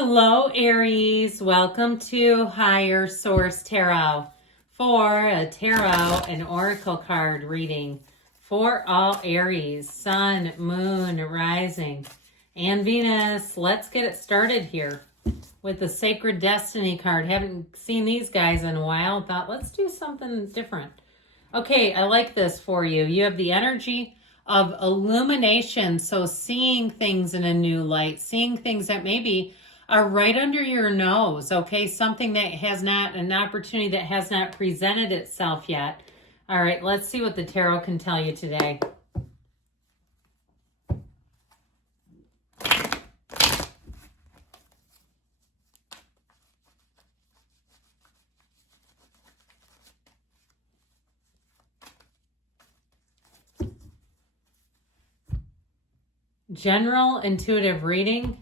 Hello, Aries. Welcome to Higher Source Tarot for a tarot and oracle card reading for all Aries, Sun, Moon, Rising, and Venus. Let's get it started here with the Sacred Destiny card. Haven't seen these guys in a while. Thought, let's do something different. Okay, I like this for you. You have the energy of illumination, so seeing things in a new light, seeing things that maybe are right under your nose, okay? Something that has not, an opportunity that has not presented itself yet. All right, let's see what the tarot can tell you today. General intuitive reading.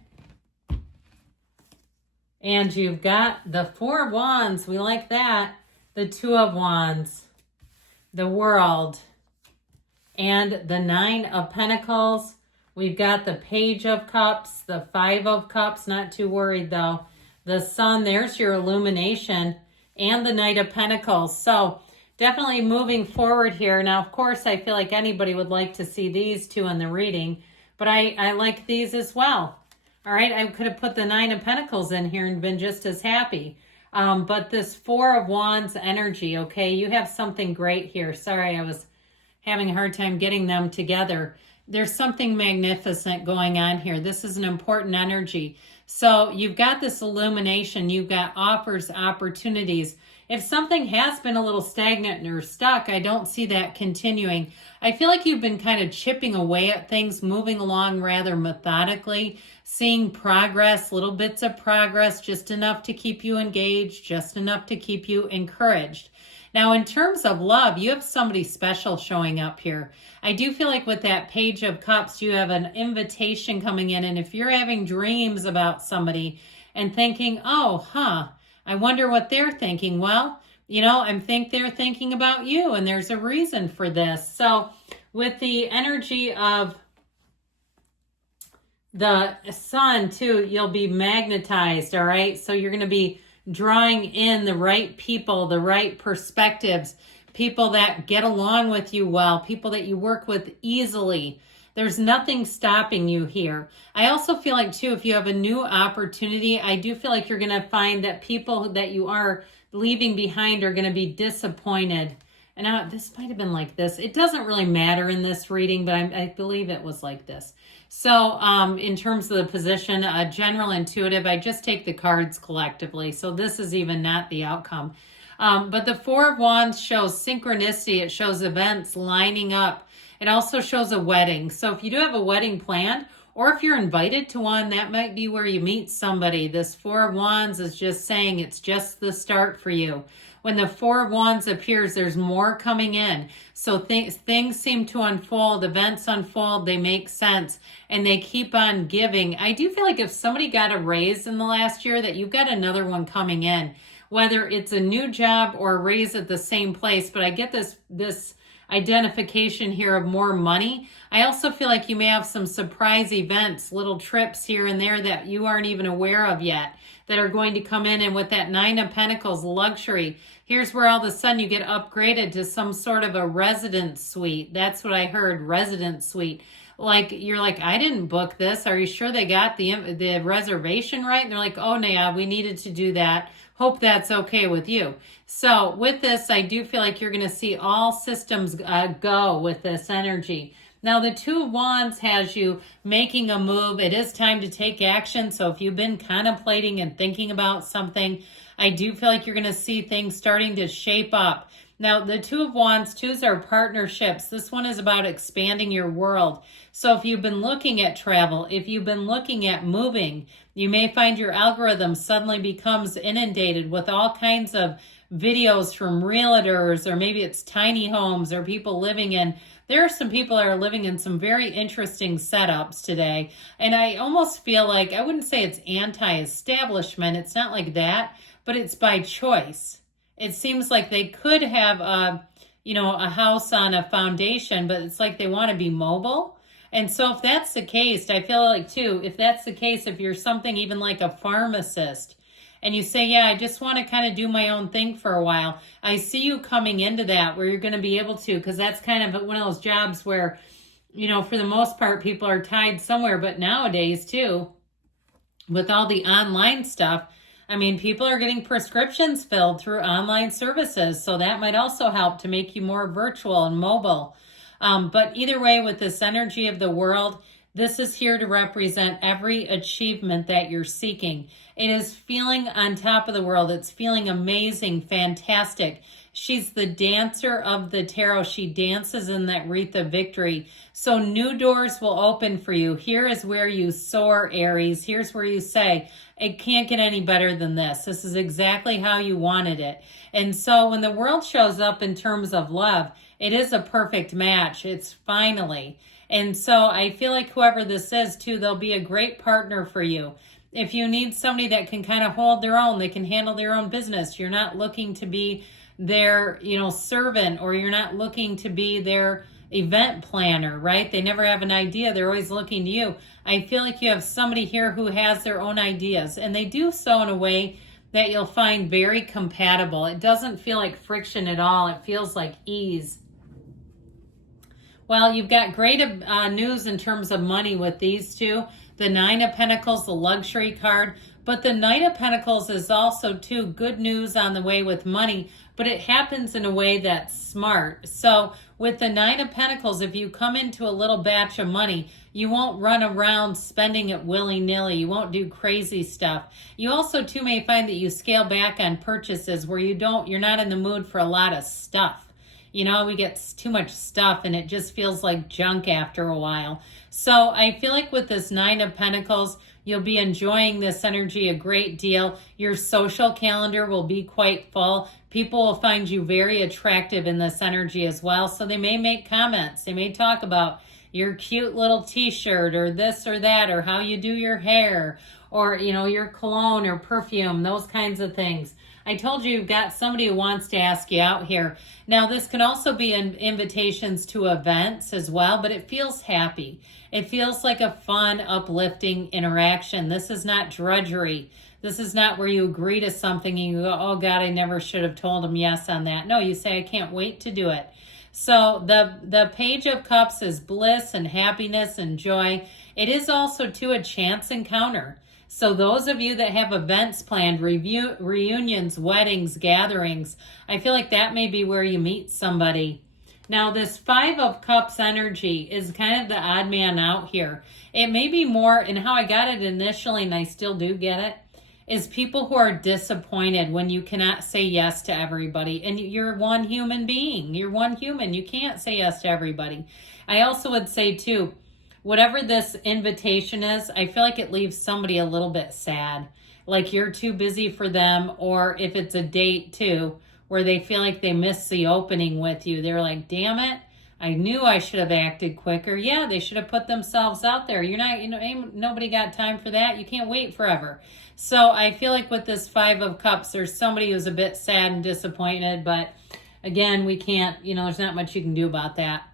And you've got the Four of Wands. We like that. The Two of Wands. The World. And the Nine of Pentacles. We've got the Page of Cups. The Five of Cups. Not too worried though. The Sun. There's your illumination. And the Knight of Pentacles. So definitely moving forward here. Now, of course, I feel like anybody would like to see these two in the reading. But I like these as well. All right, I could have put the Nine of Pentacles in here and been just as happy. But this Four of Wands energy, okay, you have something great here. Sorry, I was having a hard time getting them together. There's something magnificent going on here. This is an important energy. So you've got this illumination. You've got offers, opportunities. If something has been a little stagnant or stuck, I don't see that continuing. I feel like you've been kind of chipping away at things, moving along rather methodically, seeing progress, little bits of progress, just enough to keep you engaged, just enough to keep you encouraged. Now, in terms of love, you have somebody special showing up here. I do feel like with that Page of Cups, you have an invitation coming in. And if you're having dreams about somebody and thinking, I wonder what they're thinking. Well, I think they're thinking about you, and there's a reason for this. So with the energy of the Sun too, you'll be magnetized, all right? So you're going to be drawing in the right people, the right perspectives, people that get along with you well, people that you work with easily. There's nothing stopping you here. I also feel like, too, if you have a new opportunity, I do feel like you're going to find that people that you are leaving behind are going to be disappointed. And this might have been like this. It doesn't really matter in this reading, but I believe it was like this. So in terms of the position, general intuitive, I just take the cards collectively. So this is even not the outcome. But the Four of Wands shows synchronicity. It shows events lining up. It also shows a wedding. So if you do have a wedding planned, or if you're invited to one, that might be where you meet somebody. This Four of Wands is just saying it's just the start for you. When the Four of Wands appears, there's more coming in. So things seem to unfold, events unfold, they make sense, and they keep on giving. I do feel like if somebody got a raise in the last year, that you've got another one coming in, whether it's a new job or a raise at the same place. But I get this identification here of more money. I also feel like you may have some surprise events, little trips here and there that you aren't even aware of yet that are going to come in. And with that Nine of Pentacles, luxury, here's where all of a sudden you get upgraded to some sort of a residence suite. That's what I heard, residence suite. Like, you're like, I didn't book this. Are you sure they got the reservation right? And they're like, oh, yeah, we needed to do that. Hope that's okay with you. So with this, I do feel like you're going to see all systems go with this energy. Now, the Two of Wands has you making a move. It is time to take action. So if you've been contemplating and thinking about something, I do feel like you're going to see things starting to shape up. Now, the Two of Wands, twos are partnerships. This one is about expanding your world. So if you've been looking at travel, if you've been looking at moving, you may find your algorithm suddenly becomes inundated with all kinds of videos from realtors, or maybe it's tiny homes or people living in. There are some people that are living in some very interesting setups today. And I almost feel like, I wouldn't say it's anti-establishment. It's not like that, but it's by choice. It seems like they could have a house on a foundation, but it's like they want to be mobile. And so if that's the case, I feel like too, if that's the case, if you're something even like a pharmacist and you say, yeah, I just want to kind of do my own thing for a while, I see you coming into that where you're going to be able to, because that's kind of one of those jobs where, you know, for the most part, people are tied somewhere. But nowadays too, with all the online stuff, I mean, people are getting prescriptions filled through online services. So that might also help to make you more virtual and mobile. But either way, with this energy of the world, this is here to represent every achievement that you're seeking. It is feeling on top of the world. It's feeling amazing, fantastic. She's the dancer of the tarot. She dances in that wreath of victory. So new doors will open for you. Here is where you soar, Aries. Here's where you say, it can't get any better than this. This is exactly how you wanted it. And so when the world shows up in terms of love, it is a perfect match. It's finally. And so I feel like whoever this is too, they'll be a great partner for you. If you need somebody that can kind of hold their own, they can handle their own business. You're not looking to be their, you know, servant, or you're not looking to be their event planner, right? They never have an idea. They're always looking to you. I feel like you have somebody here who has their own ideas, and they do so in a way that you'll find very compatible. It doesn't feel like friction at all. It feels like ease. Well, you've got great news in terms of money with these two. The Nine of Pentacles, the luxury card. But the Knight of Pentacles is also, too, good news on the way with money. But it happens in a way that's smart. So with the Nine of Pentacles, if you come into a little batch of money, you won't run around spending it willy-nilly. You won't do crazy stuff. You also, too, may find that you scale back on purchases where you're not in the mood for a lot of stuff. You know, we get too much stuff and it just feels like junk after a while. So I feel like with this Nine of Pentacles, you'll be enjoying this energy a great deal. Your social calendar will be quite full. People will find you very attractive in this energy as well. So they may make comments. They may talk about your cute little t-shirt or this or that, or how you do your hair, or, you know, your cologne or perfume, those kinds of things. I told you you've got somebody who wants to ask you out here. Now, this can also be invitations to events as well, but it feels happy. It feels like a fun, uplifting interaction. This is not drudgery. This is not where you agree to something and you go, oh God, I never should have told him yes on that. No, you say, I can't wait to do it. So the Page of Cups is bliss and happiness and joy. It is also, too, a chance encounter. So those of you that have events planned, reunions, weddings, gatherings, I feel like that may be where you meet somebody. Now, this Five of Cups energy is kind of the odd man out here. It may be more, and how I got it initially, and I still do get it, is people who are disappointed when you cannot say yes to everybody. And you're one human being. You're one human. You can't say yes to everybody. I also would say, too, whatever this invitation is, I feel like it leaves somebody a little bit sad. Like you're too busy for them, or if it's a date too, where they feel like they missed the opening with you. They're like, damn it, I knew I should have acted quicker. Yeah, they should have put themselves out there. You're not, ain't nobody got time for that. You can't wait forever. So I feel like with this Five of Cups, there's somebody who's a bit sad and disappointed, but again, we can't, there's not much you can do about that.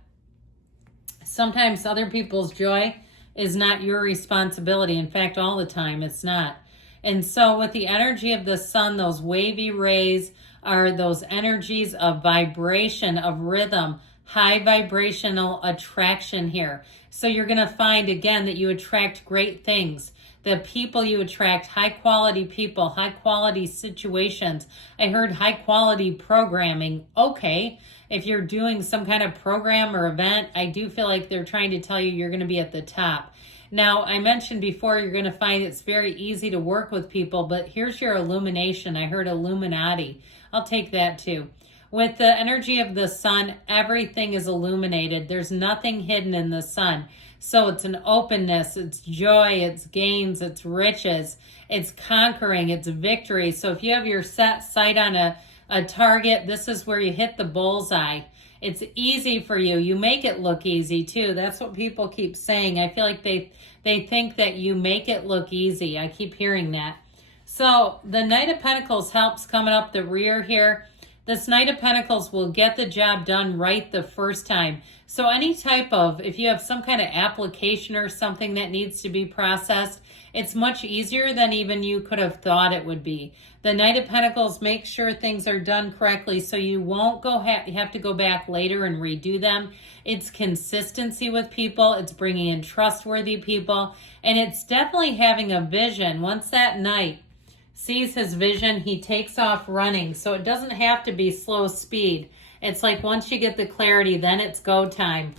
Sometimes other people's joy is not your responsibility. In fact, all the time, it's not. And so with the energy of the sun, those wavy rays are those energies of vibration, of rhythm, high vibrational attraction here. So you're going to find, again, that you attract great things. The people you attract, high quality people, high quality situations. I heard high quality programming. Okay. If you're doing some kind of program or event, I do feel like they're trying to tell you you're going to be at the top. Now, I mentioned before, you're going to find it's very easy to work with people, but here's your illumination. I heard Illuminati. I'll take that too. With the energy of the sun, everything is illuminated. There's nothing hidden in the sun. So it's an openness, it's joy, it's gains, it's riches, it's conquering, it's victory. So if you have your set sight on a target, this is where you hit the bullseye. It's easy for you. You make it look easy too. That's what people keep saying. I feel like they think that you make it look easy. I keep hearing that. So the Knight of Pentacles helps coming up the rear here. This Knight of Pentacles will get the job done right the first time. So any type of, if you have some kind of application or something that needs to be processed, it's much easier than even you could have thought it would be. The Knight of Pentacles makes sure things are done correctly so you won't have to go back later and redo them. It's consistency with people. It's bringing in trustworthy people. And it's definitely having a vision. Once that Knight sees his vision, he takes off running. So it doesn't have to be slow speed. It's like once you get the clarity, then it's go time.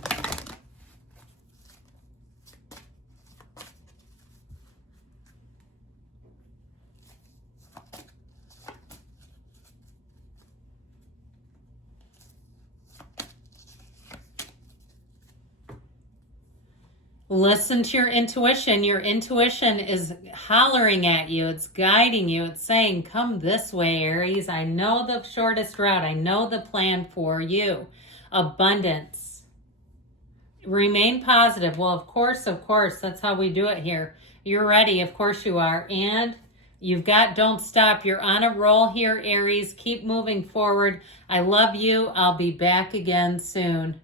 Listen to your intuition. Your intuition is hollering at you. It's guiding you. It's saying, come this way, Aries. I know the shortest route. I know the plan for you. Abundance. Remain positive. Well, of course. That's how we do it here. You're ready. Of course you are. And you've got don't stop. You're on a roll here, Aries. Keep moving forward. I love you. I'll be back again soon.